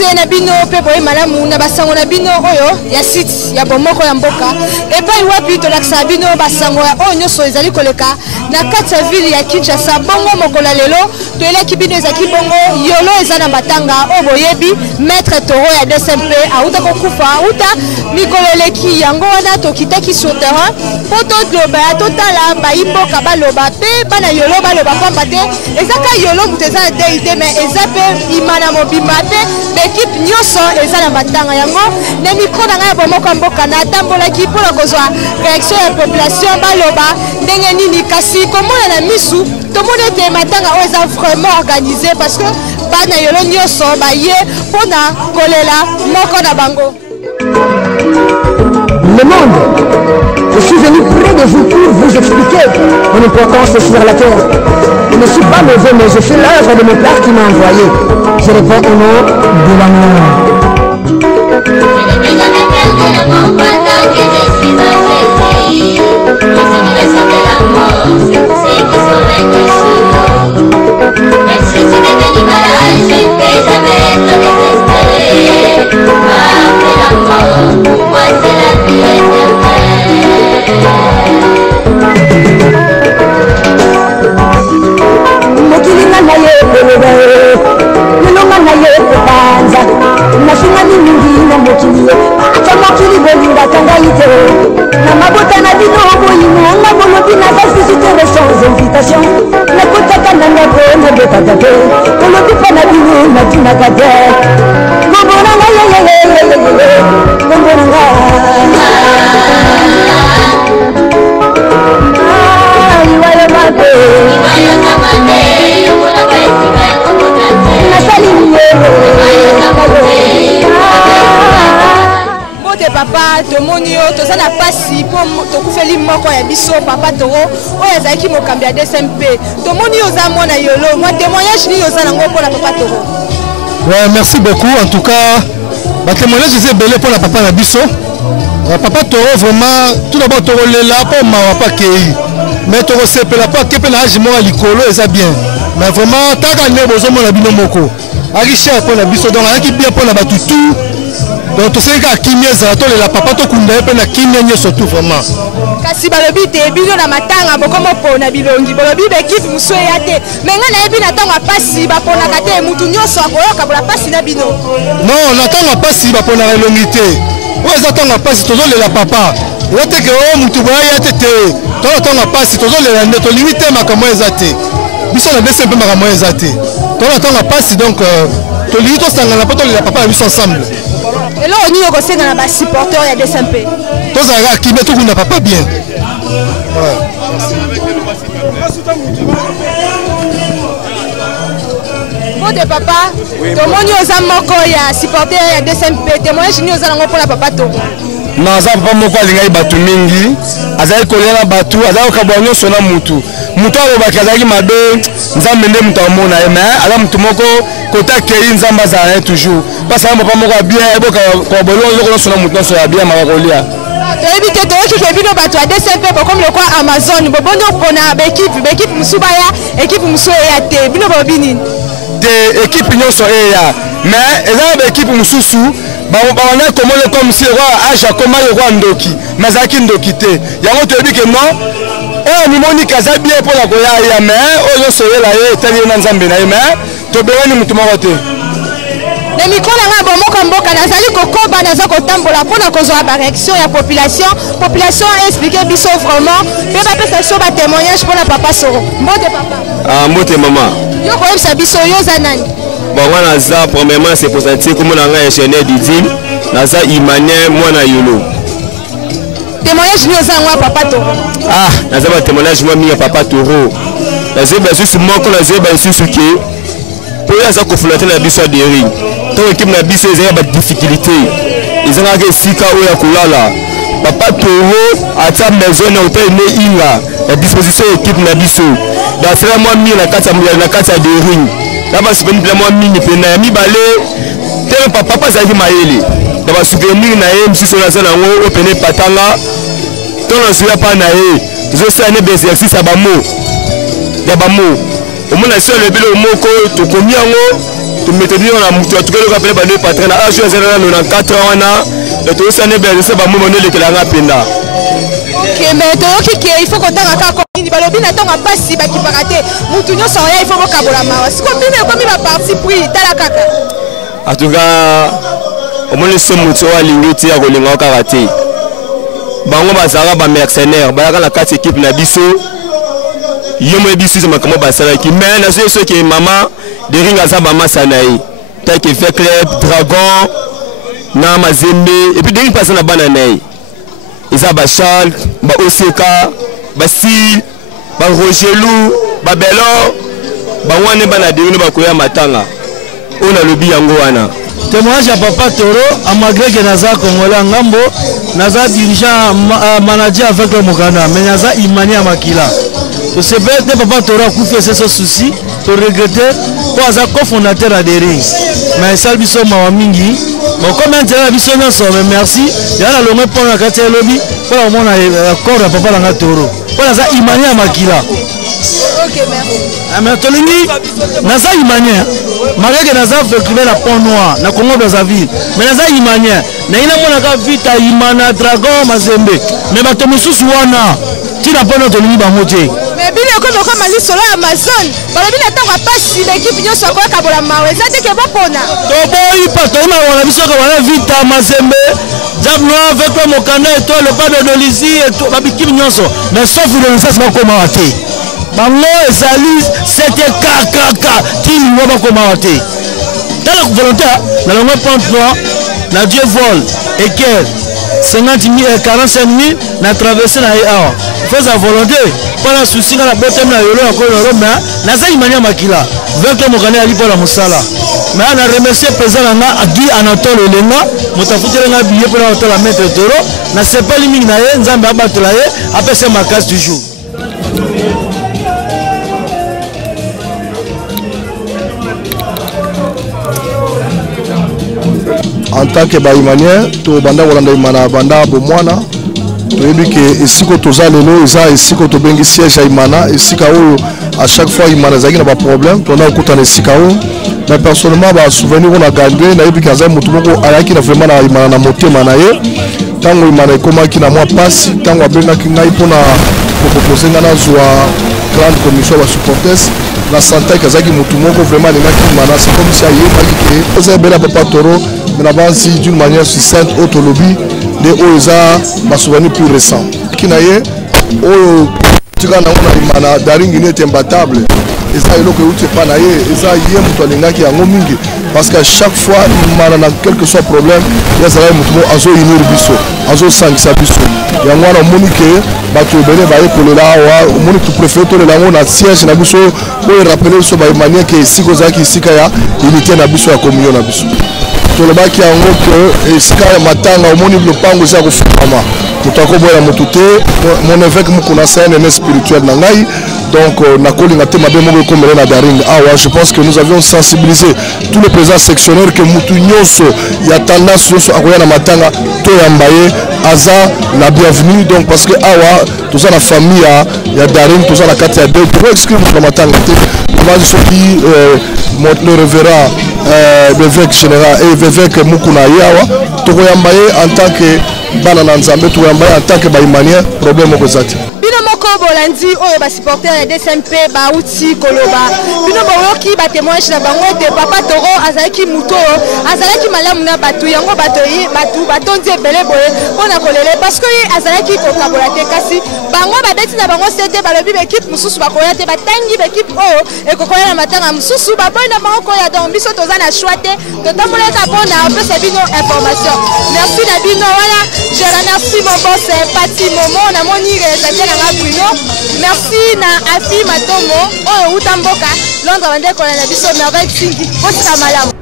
conseiller na bino pe boye malamu na basango na bino oyo ya site ya bomoko ya mboka et pas wapi to laksa bino basango ya oyo nyoso ezali koleka na kati ya ville ya Kinshasa bongo mokola lelo to eleki bino ezaki bongo yolo ezana batanga o boyebi maître Toro ya DSMP auta kokufa auta mikoleleki yango wana to kitaki sur terrain poto globa totala ba imboka baloba pe bana yolo baloba pamba te ezaka yolo muteza deité mais ezape imana mobimba pe l'équipe nyoso ezana batanga yango ne micro na ngai bomoko mboka na tambolaki pour la kozwa réaction ya population baloba ndenge nini kasi komona na misu to mona te matanga o eza vraiment organisé parce que bana yolo nyoso ba ye pona kolela moko na bango. Le monde, je suis venu près de vous pour vous expliquer mon importance sur la terre. Je ne suis pas mauvais, mais je fais l'œuvre de mon père qui m'a envoyé. Je réponds au nom de l'amour. Papa tomonio tozana pasi po tokufeli moko ya biso papa Toro oyo azaki mokambi ya DSMP tomonio za mwana yolo moi témoignage ni yozana ngo pour la papa Toro. Ouais, merci beaucoup en tout cas ba témoignage c'est belé pour la papa na biso. Papa Toro vraiment tout d'abord Toro lela po mawa pa kei mais Toro sepela pa kepe na age mo likolo eza bien mais vraiment taka ne bozo mona bino moko aki cher pour la biso donc aki bien pour la batutu. Donc tout ce qui a kimia zato le la papa to kunda pe na kimia nyo surtout vraiment. Kasi balobi te bino na matanga bokomo pona bilongi balobi be équipe muso ya te menga na ebi na tanga pasi ba pona kate mutu nyoso akoyoka bola pasi na bino. Non, na tanga pasi ba pona longi te. O za tanga pasi tozo le la papa. Wote ke o mutu boya ya te te. To tanga pasi tozo le la ndeto limite makamo ezate. Biso na DSMP makamo ezate. To tanga pasi donc to limite sanga na poto le la papa biso ensemble. Et là, on y a aussi dans la supporter et DSMP. Tous les gars qui mettent tout n'a pas bien. Bon de papa, tout le monde y a moko ya supporter et DSMP. Témoignage ni aux allons pour la papa Toro. Non, ça pas moko lingai batu mingi. Azali kolela batu, azali kabonyo sona mutu. Mutu alo bakazaki mado, nzambe nde mutu amona mais ala mutu moko kota kei nzamba za toujours. Parce que papa moko bien eboka ko bolo ko sona mutu so ya bien makolia. Éviter de qui vino batu à DSMP comme le quoi Amazon, bobono pona équipe musubaya, équipe muso ya te, bino bobini. De équipe nyoso ya, mais eza équipe mususu on a comme si Aja comme le Ndoki, mais Zaki Ndoki te. Yango te dit que non. Et Mimoni Kaza bien pour la Goya, mais on se là et tellement dans Zambena, mais to besoin de mutumote. Les micros là bas bon comme boka nazali koko banaza kotambola pona kozwa ba réaction ya population a expliqué biso vraiment pe ba pesa so ba témoignage pour la papa Soro. Mbote papa. Ah mbote maman. Yo ko yebisa biso yo zanani. Bon wana za premièrement c'est pour ça que comme on a enchaîné du deal naza imane mwana yolo. Témoignage ni ozangwa papa Toro. Ah naza ba témoignage moi mi papa Toro. Naza ba juste moko naza ba susuki. Pour ça ko flotter la biso de ring. Tant équipe na biso ezanga ba difficulté. Ezanga ke sika o ya kulala. Papa Toro ata maison na hotel ne inga. La disposition équipe na biso. Da frère moi mi na kata de ring. Là-bas, c'est venu moi mini pena mi balé tel papa zaki maele d'abord souvenir na yé monsieur sur la zone en haut pené patanga ton on se pas na yé je sais un exercice à bamo ya bamo au moins sur le bilo moko to komi yango to méthode on a mutu to ko appelé ba deux patron na âge ya 94 ans wana et to ça ne bien c'est ba mo ne le kelanga penda. OK mais to il faut qu'on tanga ka ko ni balobi na tonga pasi ba kipakate mutu nyo sa ya il faut ko kabola mawa siko bine ko mi ba parti pris tala kaka. En tout cas au moins ce mutu wa lingiti ya ko linga karate. Bango bazara ba mercenaire ba la quatre équipe na biso. Yemo biso ma comment basala ki mais na ceux qui maman de ringa za ba masanaï. Tel que fait club dragon na mazembe et puis de ringa passe na bananaï. Isa ba Charles, ba Oseka, ba Sil, ba Rogelou, ba Belo, ba wane bana de ba koya matanga. On a le biango wana. Témoignage à Papa Toro, à malgré que Naza Congolais Ngambo, Naza dirigeant manager avec le Mokana, mais Naza Imani à Makila. Tu sais bien que Papa Toro a coupé ce souci, tu regrettes, pour Naza cofondateur à des rings. Mais ça, il y a mingi. Bon, comme un tel, mais merci. Il y a le pour la carte lobby, pour le monde corps à Papa Langa Toro. Pour Naza Imani à Makila. OK, merci. Mais Tolingi, Naza Imani. Malgré que Naza fait trouver la pont noir, na Congo Brazzaville, mais Naza Imania, na ina mona ka vita Imana Dragon Mazembe, mais bato mususu wana, ti na pona to lingi bangote. Mais bile ko mali solo Amazon, balobi na tango pasi l'équipe nyo soko ka bola mawe, ça te ke bopona. To boyi pato ma wana biso ka wana vita Mazembe, Diable avec le Mokana et toi le pas de Dolisi et tout babiki nyonso, mais sauf le ça c'est pas comment até. Bango ezali c'était kakaka qui lui va comment até. Dans la volontaire, dans le point noir, la Dieu vole et quel 50 000 et 45 000 na traversé na awa. Fais sa volonté, pas la souci dans la botte na yolo à quoi le mais na za imania makila. Avec le Mokane ali pour la musala. Mais on a remercié président nga Agi Anatole Lenga, motafutere nga billet pour la hôtel à mettre toro, na c'est pas limite na ye nzambe abatela ye, après c'est ma case du jour. En tant que baïmanien, to banda walanda imana banda bomwana toyebi ke esiko toza lelo eza esiko to bengi siège ya imana esika oyo à chaque fois imana zaki na ba problème to na okutana esika oyo mais personnellement ba souvenir on a gardé na yebi kaza mutu moko ayaki na vraiment na imana na motema na ye tango imana ekomaki na mwa pasi tango abengaki ngai mpona kopropose nga nazwa grande commission ya supporters na santa kazaki mutu moko vraiment alingaki imana c'est comme si ayebaki ke oza ebele Papa Toro mais avance d'une manière succincte au lobby de Oza ma souvenir plus récent qui n'a eu au tika na ona imana daring n'est imbattable et ça il que uti pas naie et ça yé mutu alinga ki yango mingi parce qu'à chaque fois imana na quel que soit problème ya sala mutu azo inir biso azo sangisa biso yango na monike bato bene ba ekolela wa moni tu préfère to la ngona siège na biso pour rappeler so ba imania ke siko zaki sika ya unité na biso ya communion na biso tolobaki yango ke esika ya matanga omoni lopango eza kofukama moto akoboya motu te mon évêque mokuna sa ene spirituel na ngai donc nakolinga te mabe moko ekomele na daring awa je pense que nous avions sensibilisé tous les présidents sectionnaires que mutu nyonso ya tendance nyonso akoya na matanga toyamba ye aza la bienvenue donc parce que awa toza na famille ya daring toza na kati ya de to exclure na matanga te avance soki le révérend l'évêque général et l'évêque mukuna yawa tokoyamba ye en tant que bana na nzambe tokoyamba ye en tant que baïmanien problème moko ezati bino moko bolandi oyo ba supporter ya DSMP ba uti koloba bino boyoki ba témoignage na bango ete Papa Toro azalaki muto azalaki malamu na batu yango batu batondi ebele boye pona kolele parce que azalaki kokabola te kasi bango babeti na bango sete balobi équipe mususu bakoya te batangi équipe oyo ekokoya na matanga mususu baboy na bango koya donc biso toza na choix te totamboleka pona opesa bino information merci na bino voilà je remercie mon boss Pati Momo na moni réalisateur na Bruno merci na Afi Matomo oyo utamboka Londres bande kola na biso merveille singi otika malamu